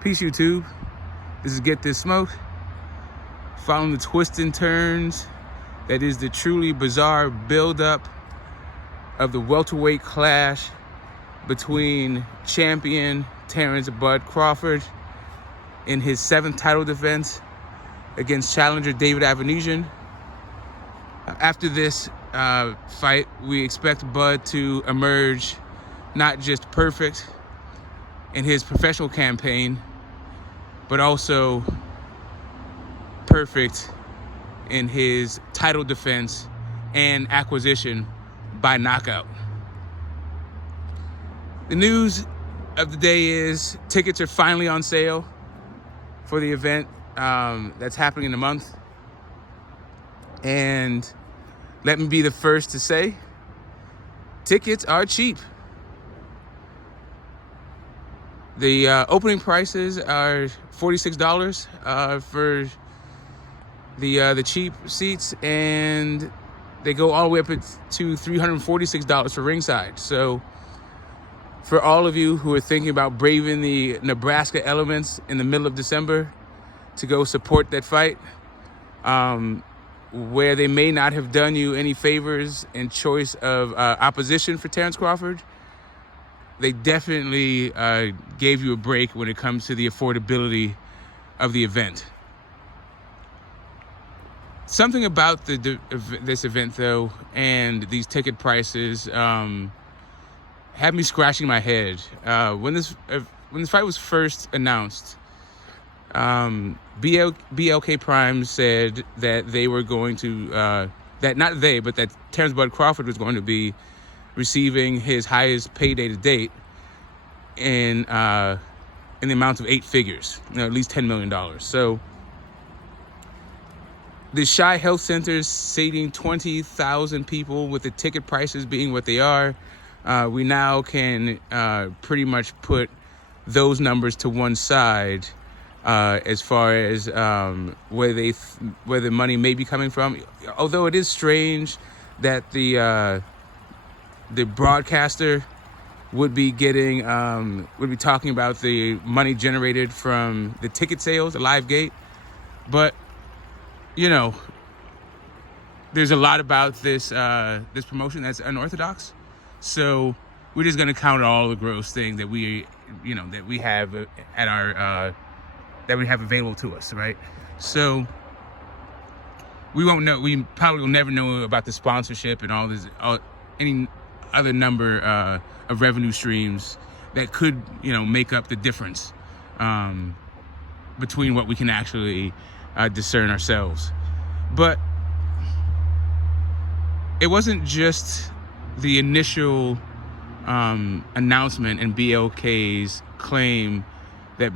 Peace, YouTube. This is Get This Smoke. Following the twists and turns that is the truly bizarre buildup of the welterweight clash between champion Terrence Bud Crawford in his 7th title defense against challenger David Avernesyan. After this fight, we expect Bud to emerge not just perfect in his professional campaign, but also perfect in his title defense and acquisition by knockout. The news of the day is tickets are finally on sale for the event that's happening in a month. And let me be the first to say, tickets are cheap. The opening prices are $46 for the cheap seats, and they go all the way up to $346 for ringside. So for all of you who are thinking about braving the Nebraska elements in the middle of December to go support that fight, where they may not have done you any favors in choice of opposition for Terrence Crawford, they definitely gave you a break when it comes to the affordability of the event. Something about this event, though, and these ticket prices had me scratching my head. When this fight was first announced, BLK Prime said that they were going to, that Terrence Bud Crawford was going to be receiving his highest payday to date in the amount of 8 figures, at least $10 million. So the Shy Health Centers seating 20,000 people with the ticket prices being what they are, we now can pretty much put those numbers to one side as far as where the money may be coming from. Although it is strange that the broadcaster would be talking about the money generated from the ticket sales, the live gate. But you know, there's a lot about this promotion that's unorthodox. So we're just gonna count all the gross things that we have at our that we have available to us, right? So we won't know. We probably will never know about the sponsorship and all this, any other number of revenue streams that could, make up the difference between what we can actually discern ourselves. But it wasn't just the initial announcement and BLK's claim that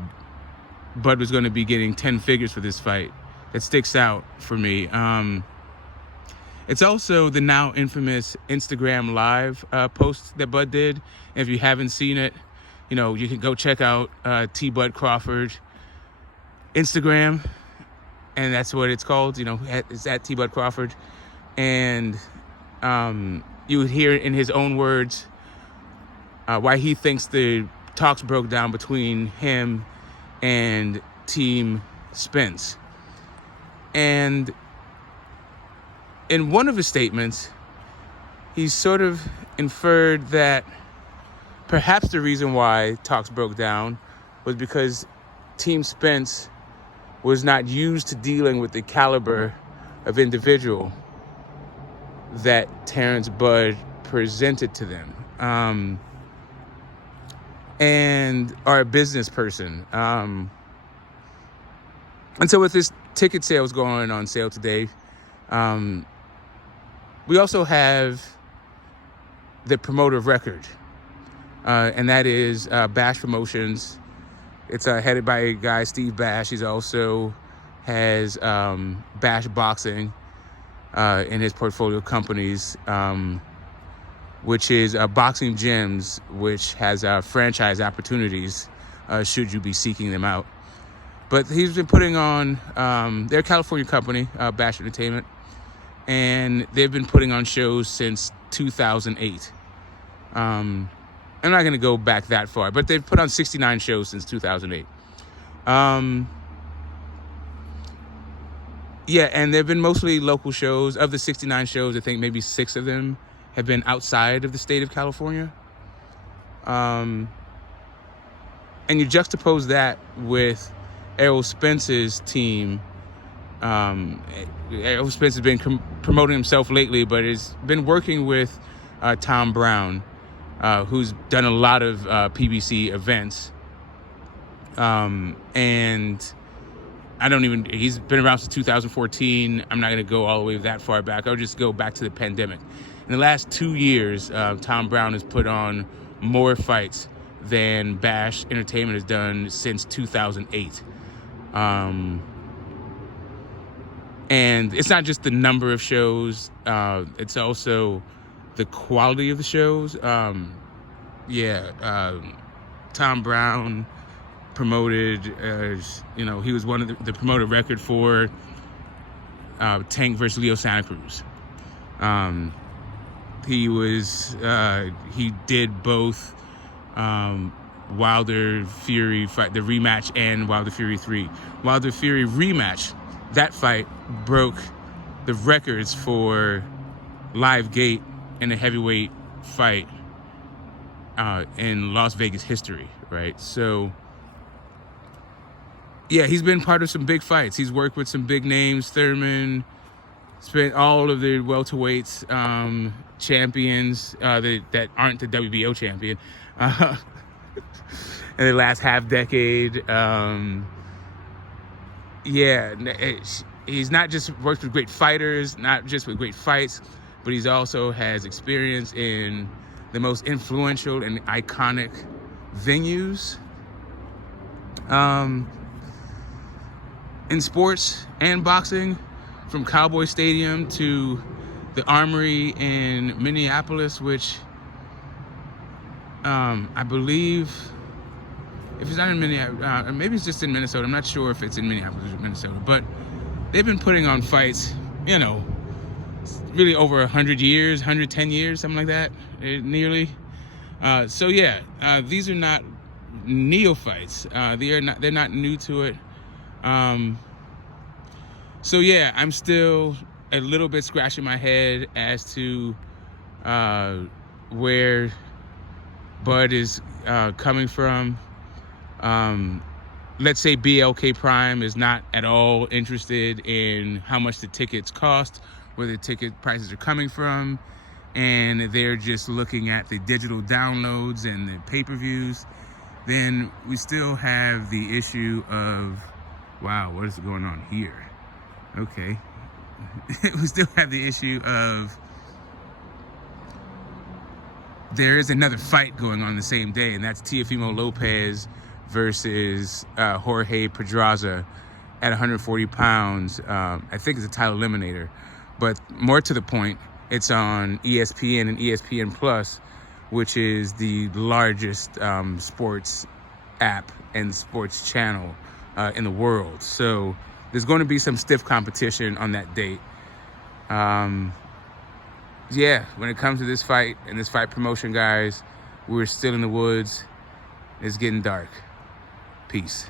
Bud was going to be getting 10 figures for this fight that sticks out for me. It's also the now infamous Instagram Live post that Bud did. And if you haven't seen it, you can go check out T. Bud Crawford Instagram, and that's what it's called. It's at T. Bud Crawford. And you would hear in his own words why he thinks the talks broke down between him and Team Spence. And in one of his statements, he sort of inferred that perhaps the reason why talks broke down was because Team Spence was not used to dealing with the caliber of individual that Terrence Bud presented to them, and are a business person. And so with this ticket sales going on sale today, we also have the promoter of record, and that is Bash Promotions. It's headed by a guy, Steve Bash. He's also has Bash Boxing in his portfolio companies, which is Boxing Gyms, which has franchise opportunities should you be seeking them out. But he's been putting on, they're a California company, Bash Entertainment, and they've been putting on shows since 2008. I'm not going to go back that far, but they've put on 69 shows since 2008. Yeah, and they've been mostly local shows. Of the 69 shows, I think maybe 6 of them have been outside of the state of California. And you juxtapose that with Errol Spence's team. Errol Spence has been promoting himself lately, but has been working with Tom Brown, who's done a lot of PBC events. And he's been around since 2014. I'm not going to go all the way that far back. I'll just go back to the pandemic. In the last 2 years, Tom Brown has put on more fights than Bash Entertainment has done since 2008. And it's not just the number of shows, it's also the quality of the shows. Tom Brown promoted, he was one of the promoted record for Tank versus Leo Santa Cruz. He did both Wilder Fury fight, the rematch, and Wilder Fury 3. Wilder Fury rematch, that fight broke the records for live gate in a heavyweight fight in Las Vegas history, right? So, yeah, he's been part of some big fights. He's worked with some big names, Thurman, spent all of the welterweights champions that aren't the WBO champion in the last half decade. He's not just worked with great fighters, not just with great fights, but he's also has experience in the most influential and iconic venues in sports and boxing, from Cowboy Stadium to the Armory in Minneapolis, which I believe, if it's not in Minneapolis, maybe it's just in Minnesota. I'm not sure if it's in Minneapolis or Minnesota, but they've been putting on fights, really over 100 years, 110 years, something like that, nearly. These are not neophytes. They're not new to it. I'm still a little bit scratching my head as to where Bud is coming from. Let's say BLK Prime is not at all interested in how much the tickets cost, where the ticket prices are coming from, and they're just looking at the digital downloads and the pay-per-views. Then we still have the issue of, wow, what is going on here? Okay. We still have the issue of there is another fight going on the same day, and that's Teofimo Lopez versus Jorge Pedraza at 140 pounds. I think it's a title eliminator. But more to the point, it's on ESPN and ESPN Plus, which is the largest sports app and sports channel in the world. So there's going to be some stiff competition on that date. When it comes to this fight and this fight promotion, guys, we're still in the woods. It's getting dark. Peace.